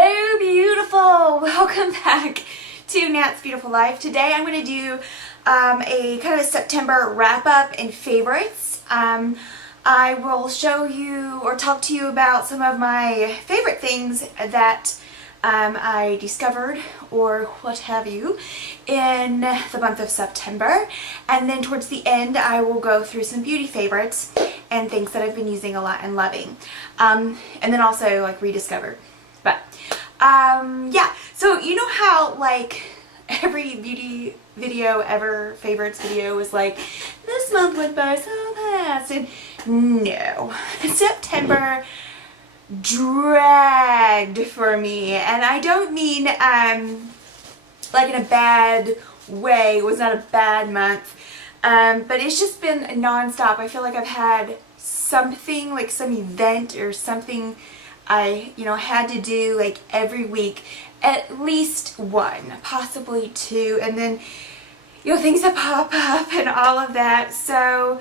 Hello, beautiful! Welcome back to Nat's Beautiful Life. Today I'm going to do a kind of a September wrap-up and favorites. I will show you or talk to you about some of my favorite things that I discovered or what have you in the month of September, and then towards the end I will go through some beauty favorites and things that I've been using a lot and loving, and then also like rediscovered. But yeah, so you know how like every beauty video ever, favorites video is like, this month went by so fast, and no, September dragged for me, and I don't mean like in a bad way. It was not a bad month, but it's just been non-stop. I feel like I've had something, like some event or something I had to do like every week, at least one, possibly two, and then things that pop up and all of that. So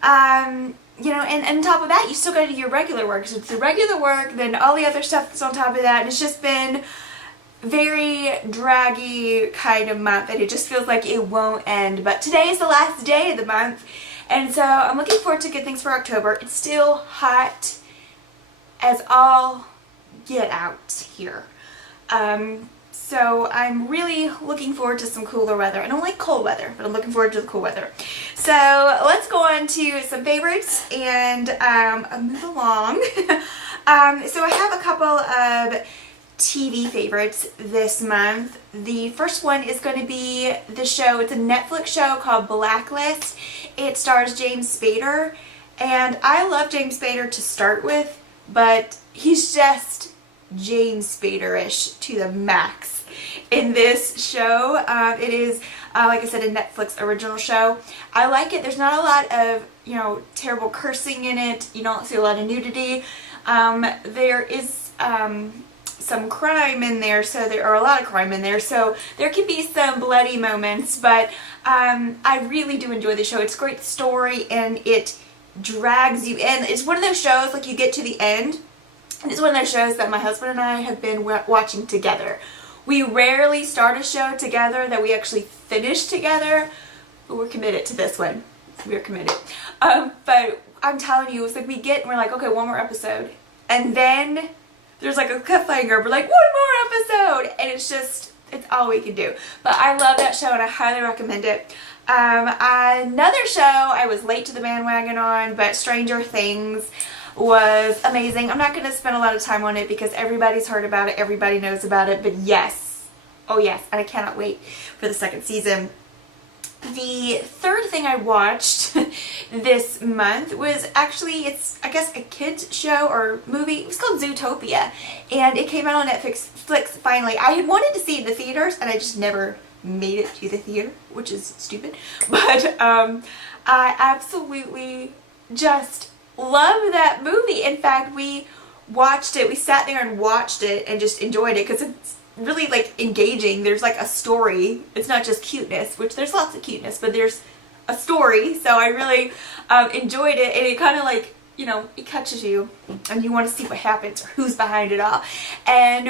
and on top of that, you still got to do your regular work. So it's the regular work, then all the other stuff that's on top of that. And it's just been very draggy kind of month, and it just feels like it won't end. But today is the last day of the month, and so I'm looking forward to good things for October. It's still hot as all get out here. So I'm really looking forward to some cooler weather. I don't like cold weather, but I'm looking forward to the cool weather. So let's go on to some favorites and move along. So I have a couple of TV favorites this month. The first one is going to be the show. It's a Netflix show called Blacklist. It stars James Spader, and I love James Spader to start with, but he's just James Spader-ish to the max in this show. It is, like I said, a Netflix original show. I like it. There's not a lot of, terrible cursing in it. You don't see a lot of nudity. There is some crime in there, or a lot of crime in there, so there can be some bloody moments, but I really do enjoy the show. It's a great story, and it drags you in. It's one of those shows, like, you get to the end, and it's one of those shows that my husband and I have been watching together. We rarely start a show together that we actually finish together, but we're committed to this one. We're committed. But I'm telling you, it's like we're like, okay, one more episode. And then there's like a cliffhanger. We're like, one more episode. And it's all we can do. But I love that show, and I highly recommend it. Another show I was late to the bandwagon on, but Stranger Things was amazing. I'm not going to spend a lot of time on it because everybody's heard about it, everybody knows about it, but yes, oh yes, and I cannot wait for the second season. The third thing I watched this month was actually, it's I guess a kids show or movie. It was called Zootopia, and it came out on Netflix finally. I had wanted to see it in the theaters, and I just never made it to the theater, which is stupid, but I absolutely just love that movie. In fact, we watched it, we sat there and watched it and just enjoyed it because it's really like engaging. There's like a story. It's not just cuteness, which there's lots of cuteness, but there's a story. So I really enjoyed it, and it kind of like, it catches you and you want to see what happens or who's behind it all. And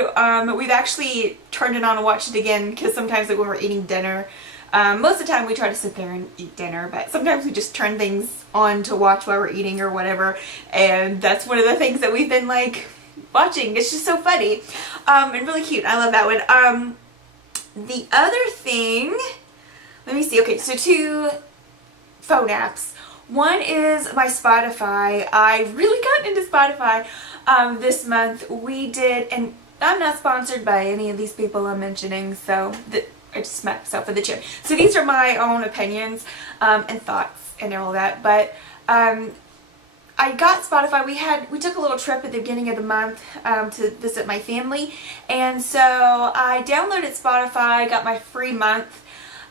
we've actually turned it on and watched it again because sometimes like when we're eating dinner, most of the time we try to sit there and eat dinner, but sometimes we just turn things on to watch while we're eating or whatever, and that's one of the things that we've been like watching. It's just so funny and really cute. I love that one. The other thing, let me see. Okay, so two phone apps. One is my Spotify. I really got into Spotify this month. We did, and I'm not sponsored by any of these people I'm mentioning, so I just smacked myself with the chin. So these are my own opinions and thoughts and all that. But I got Spotify. We took a little trip at the beginning of the month to visit my family, and so I downloaded Spotify, got my free month.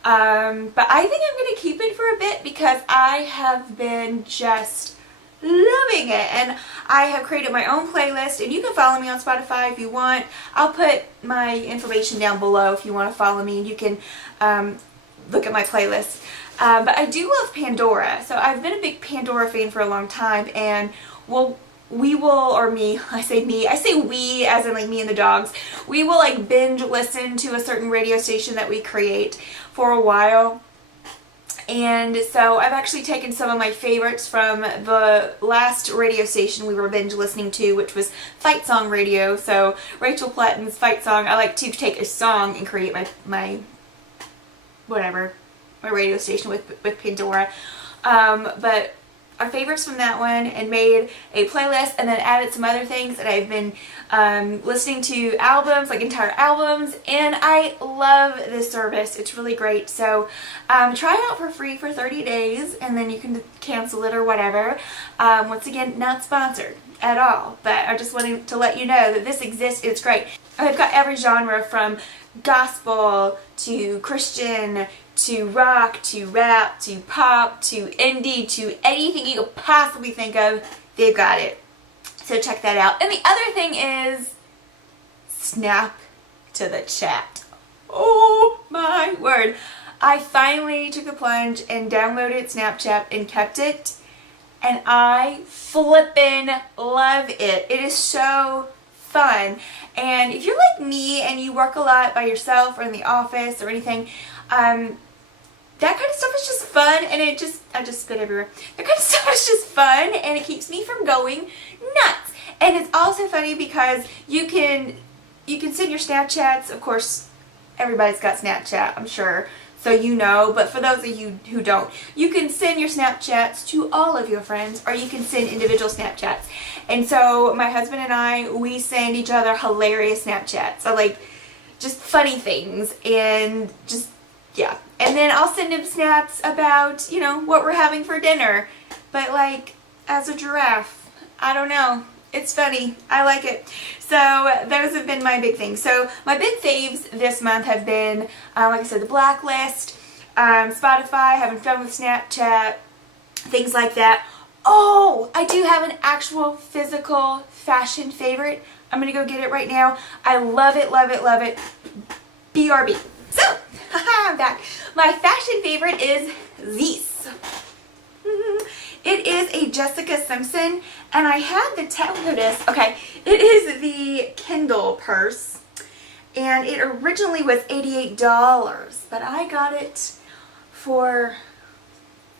But I think I'm going to keep it for a bit because I have been just loving it, and I have created my own playlist, and you can follow me on Spotify if you want. I'll put my information down below if you want to follow me, and you can look at my playlist. But I do love Pandora, so I've been a big Pandora fan for a long time, and I say we as in like me and the dogs, we will like binge listen to a certain radio station that we create for a while. And so I've actually taken some of my favorites from the last radio station we were binge listening to, which was Fight Song Radio. So Rachel Platen's Fight Song. I like to take a song and create my radio station with Pandora. But our favorites from that one, and made a playlist, and then added some other things. And I've been listening to albums, like entire albums, and I love this service. It's really great. So try it out for free for 30 days, and then you can cancel it or whatever. Once again, not sponsored at all, but I just wanted to let you know that this exists. It's great. I've got every genre from gospel to Christian to rock, to rap, to pop, to indie, to anything you could possibly think of, they've got it. So check that out. And the other thing is Snap to the Chat. Oh my word. I finally took the plunge and downloaded Snapchat and kept it. And I flippin' love it. It is so fun. And if you're like me and you work a lot by yourself or in the office or anything, that kind of stuff is just fun, and I just spit everywhere. That kind of stuff is just fun, and it keeps me from going nuts. And it's also funny because you can send your Snapchats. Of course, everybody's got Snapchat, I'm sure, so you know. But for those of you who don't, you can send your Snapchats to all of your friends, or you can send individual Snapchats. And so my husband and I, we send each other hilarious Snapchats. So like just funny things, and just, yeah. And then I'll send him snaps about, you know, what we're having for dinner. But like, as a giraffe, I don't know. It's funny. I like it. So those have been my big things. So my big faves this month have been, like I said, the Blacklist, Spotify, having fun with Snapchat, things like that. Oh, I do have an actual physical fashion favorite. I'm going to go get it right now. I love it, love it, love it. BRB. So, I'm back. My fashion favorite is this. It is a Jessica Simpson, and I had to tell her this. Okay, it is the Kindle purse, and it originally was $88, but I got it for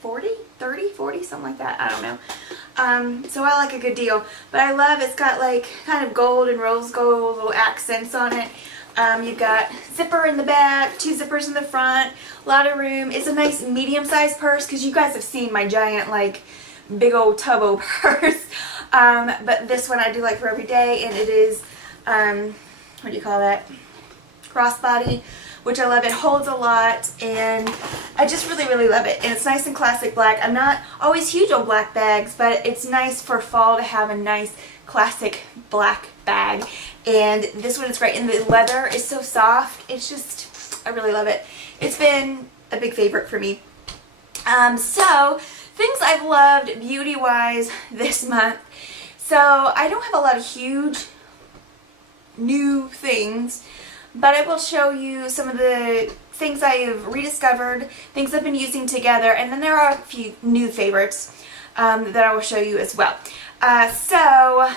40, 30, 40, something like that. I don't know. So I like a good deal, but I love it's got like kind of gold and rose gold little accents on it. You've got zipper in the back, 2 zippers in the front, a lot of room. It's a nice medium-sized purse because you guys have seen my giant, like, big old tubbo purse. But this one I do like for every day, and it is, what do you call that? Crossbody, which I love. It holds a lot, and I just really, really love it. And it's nice and classic black. I'm not always huge on black bags, but it's nice for fall to have a nice classic black bag. And this one is great, and the leather is so soft. It's just, I really love it. It's been a big favorite for me. So things I've loved beauty-wise this month. So I don't have a lot of huge new things, but I will show you some of the things I have rediscovered, things I've been using together, and then there are a few new favorites that I will show you as well. So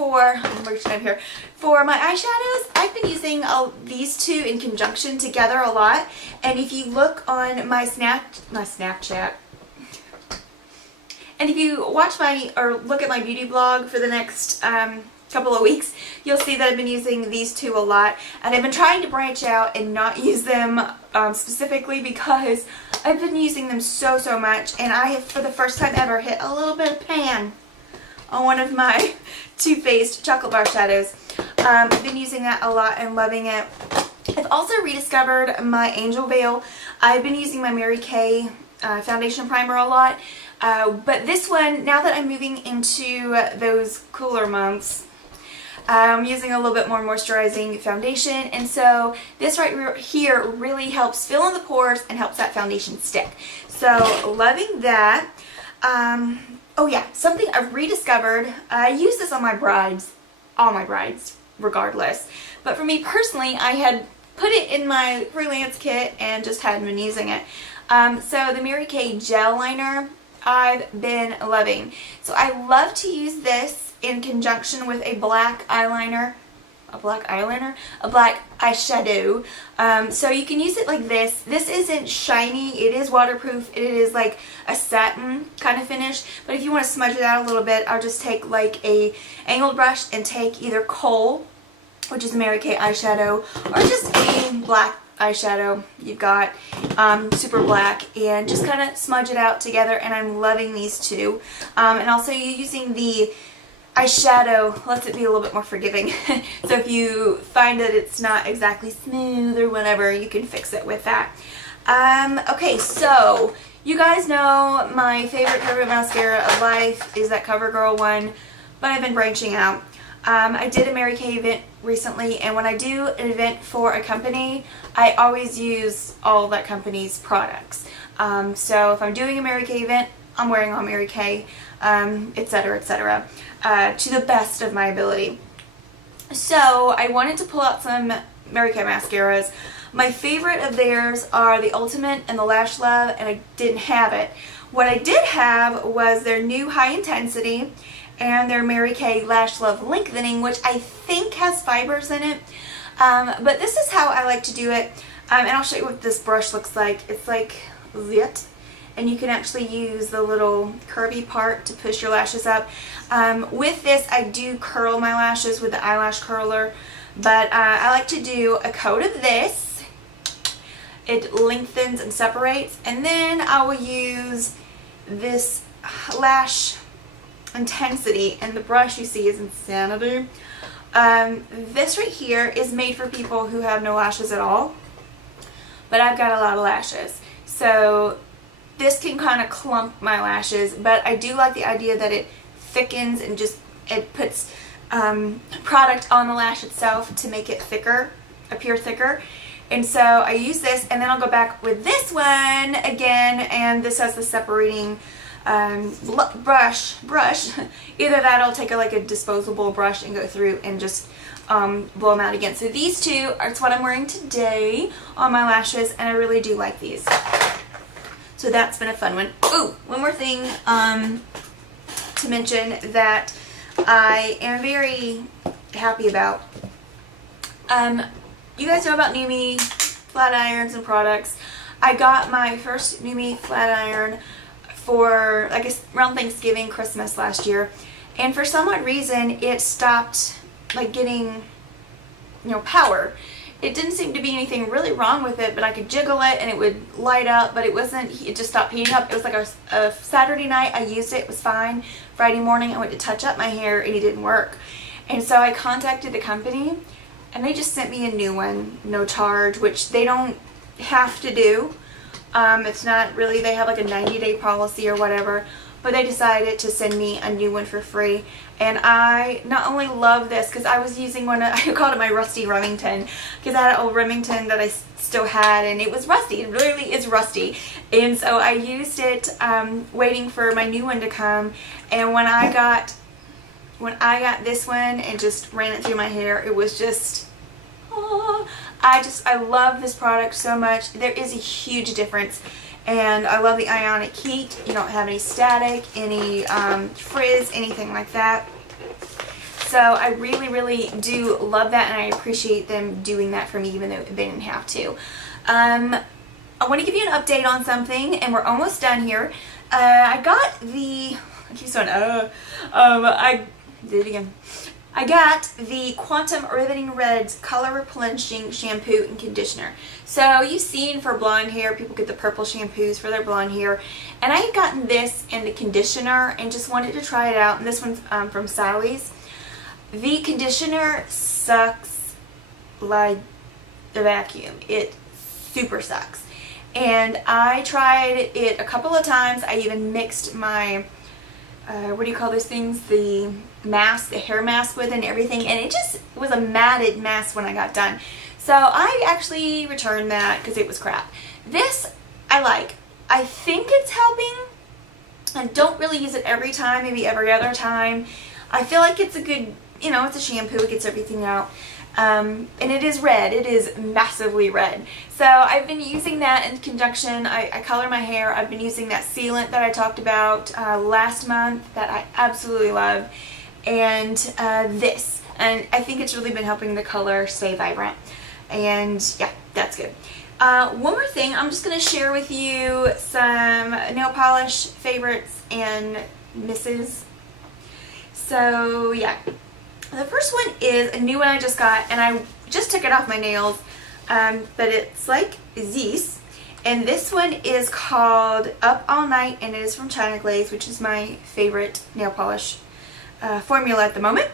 I'm reaching up here. For my eyeshadows, I've been using these two in conjunction together a lot. And if you look on my Snapchat, and if you watch or look at my beauty blog for the next couple of weeks, you'll see that I've been using these two a lot. And I've been trying to branch out and not use them specifically because I've been using them so much. And I have, for the first time ever, hit a little bit of pan on one of my Too Faced chocolate bar shadows. I've been using that a lot and loving it. I've also rediscovered my Angel Veil. I've been using my Mary Kay foundation primer a lot. But this one, now that I'm moving into those cooler months, I'm using a little bit more moisturizing foundation. And so this right here really helps fill in the pores and helps that foundation stick. So loving that. Oh yeah, something I've rediscovered. I use this on my brides, all my brides, regardless. But for me personally, I had put it in my freelance kit and just hadn't been using it. So the Mary Kay gel liner, I've been loving. So I love to use this in conjunction with a black eyeliner. a black eyeliner, a black eyeshadow. So you can use it like this. This isn't shiny, it is waterproof, it is like a satin kind of finish, but if you want to smudge it out a little bit, I'll just take like a angled brush and take either Kohl, which is a Mary Kay eyeshadow, or just a black eyeshadow you've got, super black, and just kind of smudge it out together, and I'm loving these two. And also using the eyeshadow lets it be a little bit more forgiving. So if you find that it's not exactly smooth or whatever, you can fix it with that. Okay, so you guys know my favorite CoverGirl mascara of life is that CoverGirl one, but I've been branching out. I did a Mary Kay event recently, and when I do an event for a company, I always use all that company's products. So if I'm doing a Mary Kay event, I'm wearing all Mary Kay, etc., etc., to the best of my ability. So I wanted to pull out some Mary Kay mascaras. My favorite of theirs are the Ultimate and the Lash Love, and I didn't have it. What I did have was their new High Intensity and their Mary Kay Lash Love Lengthening, which I think has fibers in it. But this is how I like to do it. And I'll show you what this brush looks like. It's like this. And you can actually use the little curvy part to push your lashes up. With this, I do curl my lashes with the eyelash curler, but I like to do a coat of this. It lengthens and separates, and then I will use this Lash Intensity, and the brush you see is Insanity. This right here is made for people who have no lashes at all, but I've got a lot of lashes, so this can kind of clump my lashes, but I do like the idea that it thickens and just it puts product on the lash itself to make it thicker, appear thicker. And so I use this, and then I'll go back with this one again, and this has the separating brush. Either that, I'll take like a disposable brush and go through and just blow them out again. So these two are what I'm wearing today on my lashes, and I really do like these. So that's been a fun one. Ooh, one more thing to mention that I am very happy about. You guys know about NuMe flat irons and products. I got my first NuMe flat iron for, I guess, around Thanksgiving, Christmas last year, and for some odd reason it stopped like getting, you know, power. It didn't seem to be anything really wrong with it, but I could jiggle it and it would light up, but it just stopped heating up. It was like a Saturday night I used it, it was fine. Friday morning I went to touch up my hair and it didn't work. And so I contacted the company and they just sent me a new one, no charge, which they don't have to do. It's not really, they have like a 90-day policy or whatever, but they decided to send me a new one for free. And I not only love this, because I was using one, I called it my rusty Remington, because I had an old Remington that I still had, and it was rusty. It really is rusty. And so I used it waiting for my new one to come, and when I got this one and just ran it through my hair, it was just, oh, I love this product so much. There is a huge difference. And I love the ionic heat. You don't have any static, any frizz, anything like that. So I really, really do love that, and I appreciate them doing that for me, even though they didn't have to. I want to give you an update on something, and we're almost done here. I got the, I keep saying, I did it again. I got the Quantum Riveting Reds Color Replenishing Shampoo and Conditioner. So you've seen for blonde hair, people get the purple shampoos for their blonde hair. And I had gotten this in the conditioner and just wanted to try it out. And this one's from Sally's. The conditioner sucks like a vacuum. It super sucks. And I tried it a couple of times. I even mixed my, what do you call those things? The mask, the hair mask with it and everything, and it just was a matted mess when I got done. So I actually returned that because it was crap. This I like. I think it's helping. I don't really use it every time, maybe every other time. I feel like it's a good, you know, it's a shampoo, it gets everything out. And it is red. It is massively red. So I've been using that in conjunction. I color my hair. I've been using that sealant that I talked about last month that I absolutely love. And this. and I think it's really been helping the color stay vibrant. And yeah, that's good. One more thing, I'm just going to share with you some nail polish favorites and misses. So yeah, the first one is a new one I just got, and I just took it off my nails, but it's like Zeiss, and this one is called Up All Night, and it is from China Glaze, which is my favorite nail polish formula at the moment.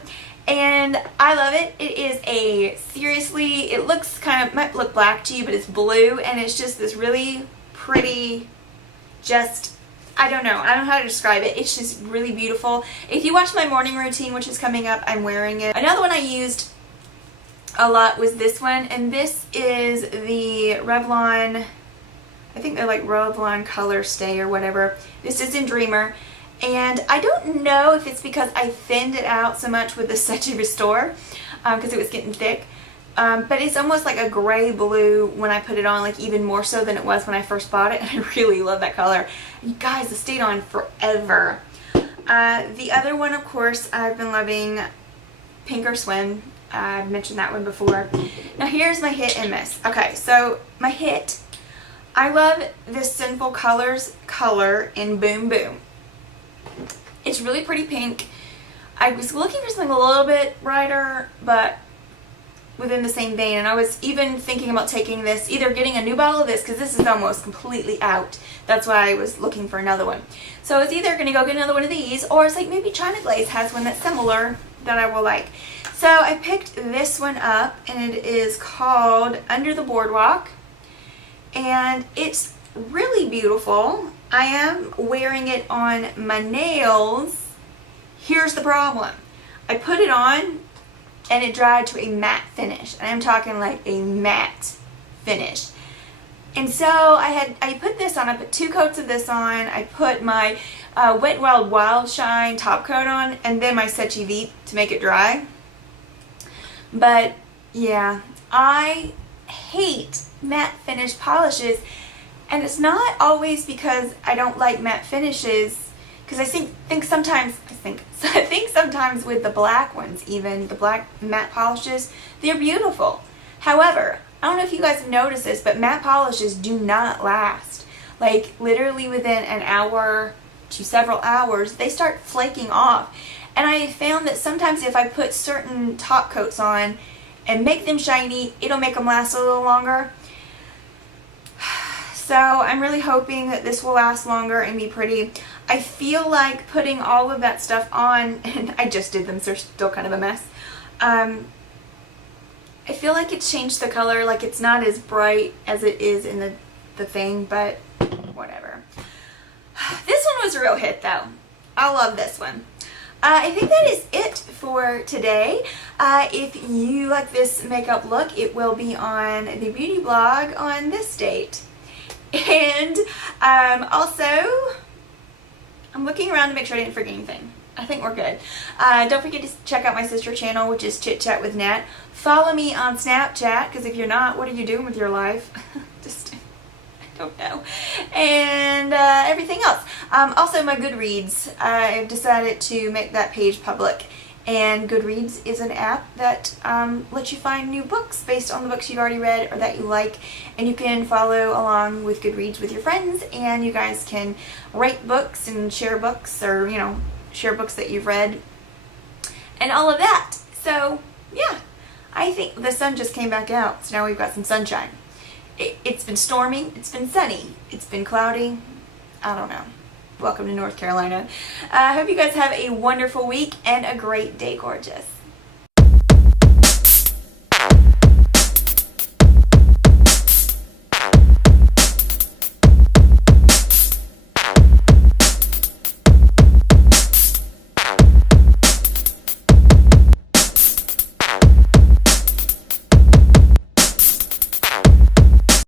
And I love it. It is a, seriously, it looks kind of, might look black to you, but it's blue, and it's just this really pretty, just, I don't know how to describe it. It's just really beautiful. If you watch my morning routine, which is coming up, I'm wearing it. Another one I used a lot was this one, and this is the Revlon, I think they're like Revlon Color Stay or whatever. This is in Dreamer. And I don't know if it's because I thinned it out so much with the Sechi Restore, because it was getting thick, but it's almost like a gray blue when I put it on, like even more so than it was when I first bought it, and I really love that color. You guys, it stayed on forever. The other one, of course, I've been loving Pink or Swim. I've mentioned that one before. Now here's my hit and miss. Okay, so my hit, I love this Sinful Colors color in Boom Boom. It's really pretty pink. I was looking for something a little bit brighter, but within the same vein, and I was even thinking about taking this, either getting a new bottle of this, because this is almost completely out. That's why I was looking for another one. So I was either going to go get another one of these, or it's like maybe China Glaze has one that's similar that I will like. So I picked this one up, and it is called Under the Boardwalk, and it's really beautiful. I am wearing it on my nails. Here's the problem. I put it on and it dried to a matte finish. And I'm talking like a matte finish. And so I put this on. I put 2 coats of this on. I put my Wet n Wild Wild Shine top coat on, and then my Sechi Vite to make it dry. But yeah, I hate matte finish polishes. And it's not always because I don't like matte finishes, because I think sometimes with the black ones, even the black matte polishes, they're beautiful. However, I don't know if you guys have noticed this, but matte polishes do not last. Like literally within an hour to several hours, they start flaking off. And I found that sometimes if I put certain top coats on and make them shiny, it'll make them last a little longer. So I'm really hoping that this will last longer and be pretty. I feel like putting all of that stuff on, and I just did them, so they're still kind of a mess. I feel like it's changed the color, like it's not as bright as it is in the thing, but whatever. This one was a real hit though. I love this one. I think that is it for today. If you like this makeup look, it will be on the beauty blog on this date. And also, I'm looking around to make sure I didn't forget anything. I think we're good. Don't forget to check out my sister channel, which is Chit Chat with Nat. Follow me on Snapchat, because if you're not, what are you doing with your life? Just, I don't know. And everything else. Also, my Goodreads. I've decided to make that page public. And Goodreads is an app that lets you find new books based on the books you've already read or that you like. And you can follow along with Goodreads with your friends, and you guys can rate books and share books, or, you know, share books that you've read and all of that. So, yeah, I think the sun just came back out, so now we've got some sunshine. It's been stormy, it's been sunny, it's been cloudy. I don't know. Welcome to North Carolina. I hope you guys have a wonderful week and a great day, gorgeous.